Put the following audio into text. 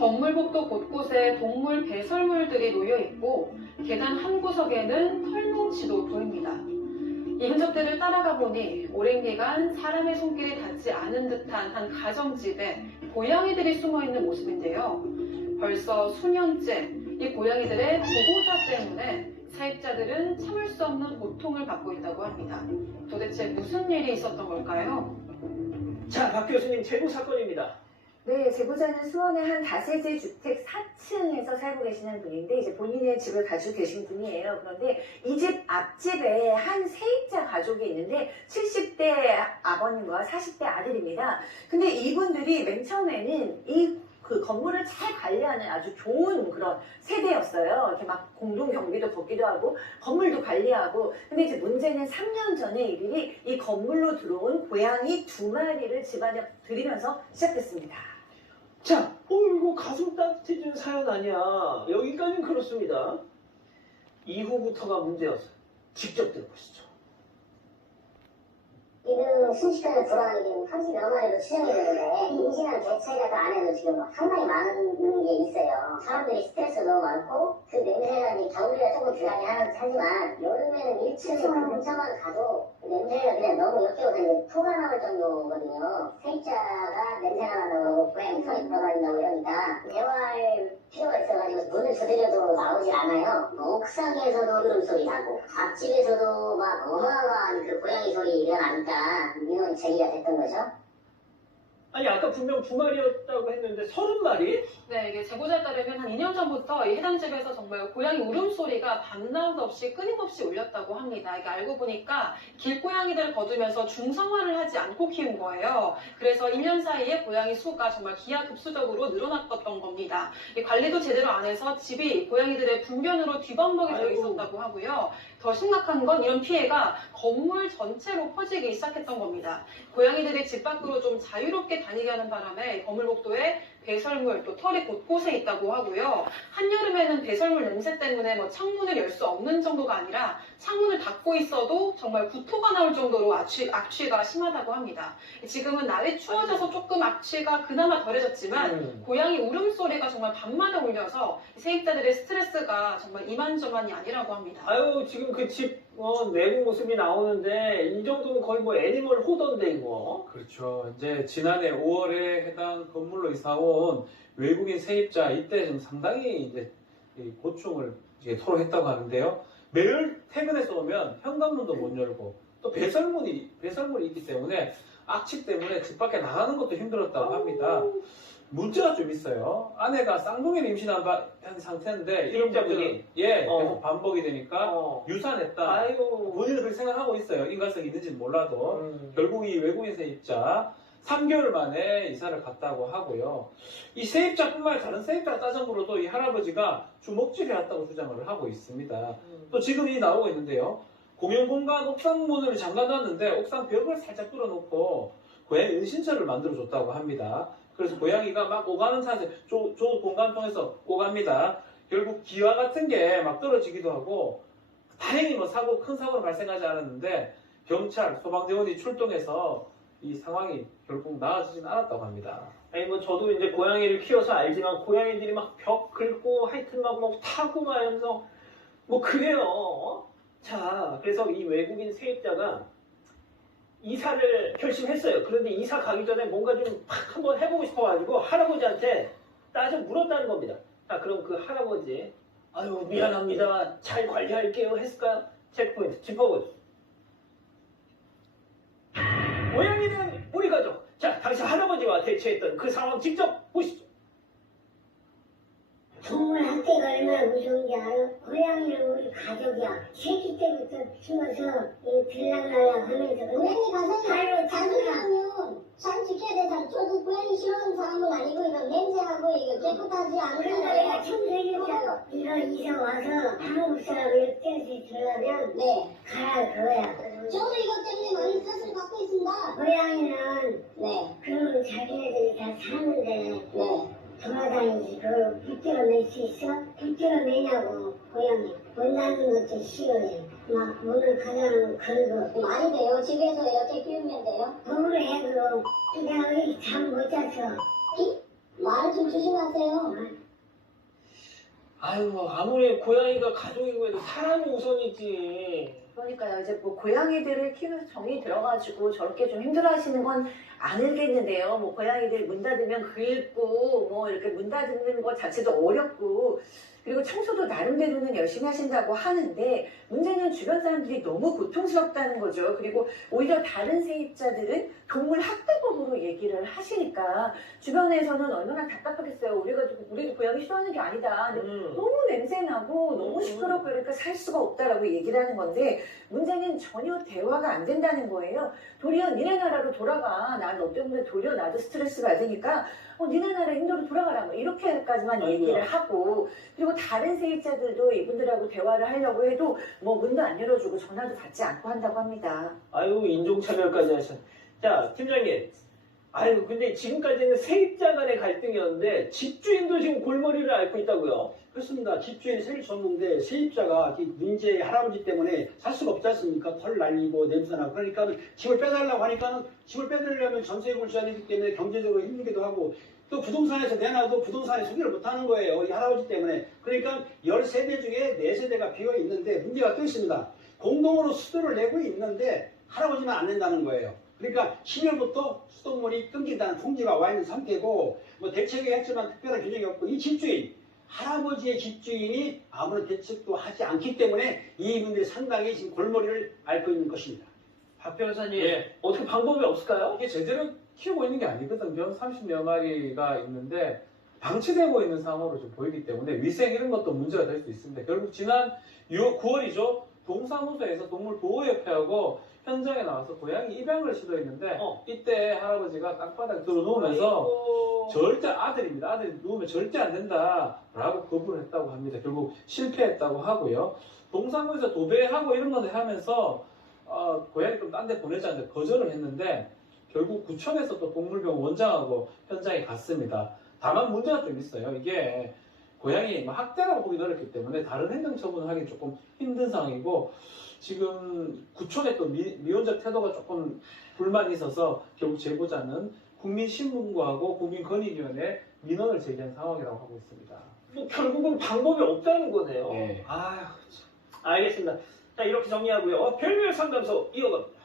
건물 복도 곳곳에 동물 배설물들이 놓여 있고 계단 한 구석에는 털뭉치도 보입니다. 이 흔적들을 따라가 보니 오랜 기간 사람의 손길이 닿지 않은 듯한 한 가정집에 고양이들이 숨어 있는 모습인데요. 벌써 수년째 이 고양이들의 보호자 때문에 사입자들은 참을 수 없는 고통을 받고 있다고 합니다. 도대체 무슨 일이 있었던 걸까요? 자, 박 교수님, 제보 사건입니다. 네, 제보자는 수원의 한 다세대 주택 4층에서 살고 계시는 분인데 이제 본인의 집을 가지고 계신 분이에요. 그런데 이 집 앞집에 한 세입자 가족이 있는데 70대 아버님과 40대 아들입니다. 근데 이분들이 맨 처음에는 그 건물을 잘 관리하는 아주 좋은 그런 세대였어요. 이렇게 막 공동 경비도 걷기도 하고 건물도 관리하고. 근데 이제 문제는 3년 전에 일일이 이 건물로 들어온 고양이 2마리를 집안에 들이면서 시작됐습니다. 자, 이거 가슴 따뜻해지는 사연 아니야. 여기까지는 그렇습니다. 이후부터가 문제였어요. 직접 들어보시죠. 지금 순식간에 돌아가는 게 30여 마리로 추정이 되는데 임신한 개 차이가 안에도 지금 상당히 많은 게 있어요. 사람들이 스트레스가 너무 많고 그 냄새가 겨울이라 조금 덜하긴 하지만 여름에는 1층에 근처만 가도 냄새가 그냥 너무 역겨워서 토가 나올 정도거든요. 세입자가 냄새가 난다고 고양이 털이 돌아다닌다고 이러니까 대화할 필요가 있어가지고 문을 두드려도 나오질 않아요. 옥상에서도 울음소리 나고 앞집에서도 막 어마어마한 그 고양이 소리 일어나니까 민원이 제기가 됐던 거죠. 아니, 아까 분명 2마리였다고 했는데 30마리? 네, 이게 제보자에 따르면 한 2년 전부터 이 해당 집에서 정말 고양이 울음소리가 밤낮 없이 끊임없이 울렸다고 합니다. 이게 알고 보니까 길고양이들을 거두면서 중성화를 하지 않고 키운 거예요. 그래서 1년 사이에 고양이 수가 정말 기하급수적으로 늘어났던 겁니다. 이 관리도 제대로 안 해서 집이 고양이들의 분변으로 뒤범벅이 있었다고 하고요. 더 심각한 건 이런 피해가 건물 전체로 퍼지기 시작했던 겁니다. 고양이들이 집 밖으로 좀 자유롭게 다니게 하는 바람에 건물 복도에 배설물, 또 털이 곳곳에 있다고 하고요. 한여름에는 배설물 냄새 때문에 창문을 열 수 없는 정도가 아니라 창문을 닫고 있어도 정말 구토가 나올 정도로 악취가 심하다고 합니다. 지금은 날이 추워져서 조금 악취가 그나마 덜해졌지만 고양이 울음소리가 정말 밤마다 울려서 세입자들의 스트레스가 정말 이만저만이 아니라고 합니다. 아유, 지금 그 집 내부 모습이 나오는데 이 정도면 거의 애니멀 호던데 이거. 그렇죠. 이제 지난해 5월에 해당 건물로 이사온 외국인 세입자 이때 좀 상당히 이제 고충을 이제 토로했다고 하는데요. 매일 퇴근해서 오면 현관문도 못 열고 또 배설물이 있기 때문에 악취 때문에 집 밖에 나가는 것도 힘들었다고 합니다. 문제가 좀 있어요. 아내가 쌍둥이를 임신한 상태인데 이런 분들이 계속 반복이 되니까 유산했다. 아이고. 본인은 그렇게 생각하고 있어요. 인간성이 있는지는 몰라도. 결국 이 외국인 세입자 3개월 만에 이사를 갔다고 하고요. 이 세입자뿐만 아니라 다른 세입자 따져보로도 이 할아버지가 주먹질을 했다고 주장을 하고 있습니다. 또 지금 이 나오고 있는데요. 공용 공간 옥상 문을 잠가놨는데 옥상 벽을 살짝 뚫어놓고 고양이 은신처를 만들어줬다고 합니다. 그래서 고양이가 막 오가는 차에서 저 공간 통해서 오갑니다. 결국 기와 같은 게 막 떨어지기도 하고 다행히 큰 사고는 발생하지 않았는데 경찰, 소방대원이 출동해서 이 상황이 결국 나아지진 않았다고 합니다. 아니 저도 이제 고양이를 키워서 알지만 고양이들이 막 벽 긁고 하여튼 막 타고 막 이러면서 그래요. 자, 그래서 이 외국인 세입자가 이사를 결심했어요. 그런데 이사 가기 전에 뭔가 좀 팍 한번 해보고 싶어가지고 할아버지한테 따져 물었다는 겁니다. 자, 그럼 그 할아버지, 아유 미안합니다, 잘 관리할게요 했을까요? 체크포인트 짚어보죠. 고양이는 우리 가족. 자, 당시 할아버지와 대처했던 그 상황 직접 보시죠. 정말 한때가 얼마나 무서운지 알아? 고양이는 우리 가족이야. 새끼 때부터 키워서 들락날락 하면서 고양이 가서 바로 장난하면 잘 지켜야 되잖아. 저도 고양이 싫어하는 사람은 아니고 이거 냄새하고 이거 깨끗하지 않은 그러니까 내가 청소해줬잖아. 이거 이사 와서 한국 사람 이렇게 들어가면 가라 그거야. 저도 이것 때문에 많이 스트레스를 받고 있습니다. 고양이는 그런 자기네들이 다 사는데 돌아다니지 그걸 붙들어낼 수 있어? 붙들어내냐고 고양이. 못 나는 것도 싫어해. 막 문을 가장 걸고. 많이 돼요. 집에서 이렇게 키우면 돼요. 그걸 해 그럼. 내가 잠 못 자서. 말을 좀 조심하세요. 아유, 아무리 고양이가 가족이고 해도 사람이 우선이지. 그러니까요. 이제 뭐 고양이들을 키우면서 정이 들어가지고 저렇게 좀 힘들어하시는 건 아니겠는데요. 뭐 고양이들 문 닫으면 긁고 뭐 이렇게 문 닫는 것 자체도 어렵고 그리고 청소도 나름대로는 열심히 하신다고 하는데 문제는 주변 사람들이 너무 고통스럽다는 거죠. 그리고 오히려 다른 세입자들은 동물 학대법으로 얘기를 하시니까 주변에서는 얼마나 답답하겠어요. 우리도 고양이 싫어하는 게 아니다. 근데 너무 냄새나고 너무 시끄럽고 그러니까 살 수가 없다라고 얘기를 하는 건데 문제는 전혀 대화가 안 된다는 거예요. 도리어 니네 나라로 돌아가. 난 너 때문에 도리어 나도 스트레스 받으니까 니네 나라 인도로 돌아가라. 뭐 이렇게까지만 얘기를 하고 그리고 다른 세입자들도 이분들하고 대화를 하려고 해도 뭐 문도 안 열어주고 전화도 받지 않고 한다고 합니다. 아유, 인종차별까지 하셨. 자, 팀장님. 아유, 근데 지금까지는 세입자 간의 갈등이었는데 집주인도 지금 골머리를 앓고 있다고요? 그렇습니다. 집주인이 세를 줬는데 세입자가 이 문제의 할아버지 때문에 살 수가 없지 않습니까? 털 날리고 냄새나고 그러니까 집을 빼달라고 하니까 집을 빼달려면 전세금을 줘야 되기 때문에 경제적으로 힘들기도 하고 또 부동산에서 내놔도 부동산에 소개를 못하는 거예요. 이 할아버지 때문에. 그러니까 10세대 중에 4세대가 비어 있는데 문제가 또 있습니다. 공동으로 수도를 내고 있는데 할아버지만 안 낸다는 거예요. 그러니까 10월부터 수돗물이 끊긴다는 통지가 와 있는 상태고 뭐 대책이 했지만 특별한 규정이 없고 이 집주인 할아버지의 집주인이 아무런 대책도 하지 않기 때문에 이분들이 상당히 지금 골머리를 앓고 있는 것입니다. 박 변호사님, 예. 어떻게 방법이 없을까요? 이게 제대로 키우고 있는 게 아니거든요. 30여 마리가 있는데 방치되고 있는 상황으로 좀 보이기 때문에 위생 이런 것도 문제가 될 수 있습니다. 결국 지난 9월이죠. 동사무소에서 동물보호협회하고 현장에 나와서 고양이 입양을 시도했는데 이때 할아버지가 땅바닥에 들어누우면서 아이고. 절대 아들입니다. 아들이 누우면 절대 안 된다라고 거부를 했다고 합니다. 결국 실패했다고 하고요. 동사무소에서 도배하고 이런 걸 하면서 고양이 좀 딴 데 보내자는데 거절을 했는데 결국 구청에서 또 동물병원 원장하고 현장에 갔습니다. 다만 문제가 좀 있어요. 이게 고양이 학대라고 보기 어렵기 때문에 다른 행정처분을 하기 조금 힘든 상황이고 지금 구청의 또 미온적 태도가 조금 불만이 있어서 결국 제보자는 국민신문고하고 국민권익위원회에 민원을 제기한 상황이라고 하고 있습니다. 뭐 결국은 방법이 없다는 거네요. 네. 아휴, 참. 알겠습니다. 자, 이렇게 정리하고요. 별별 상담소 이어갑니다.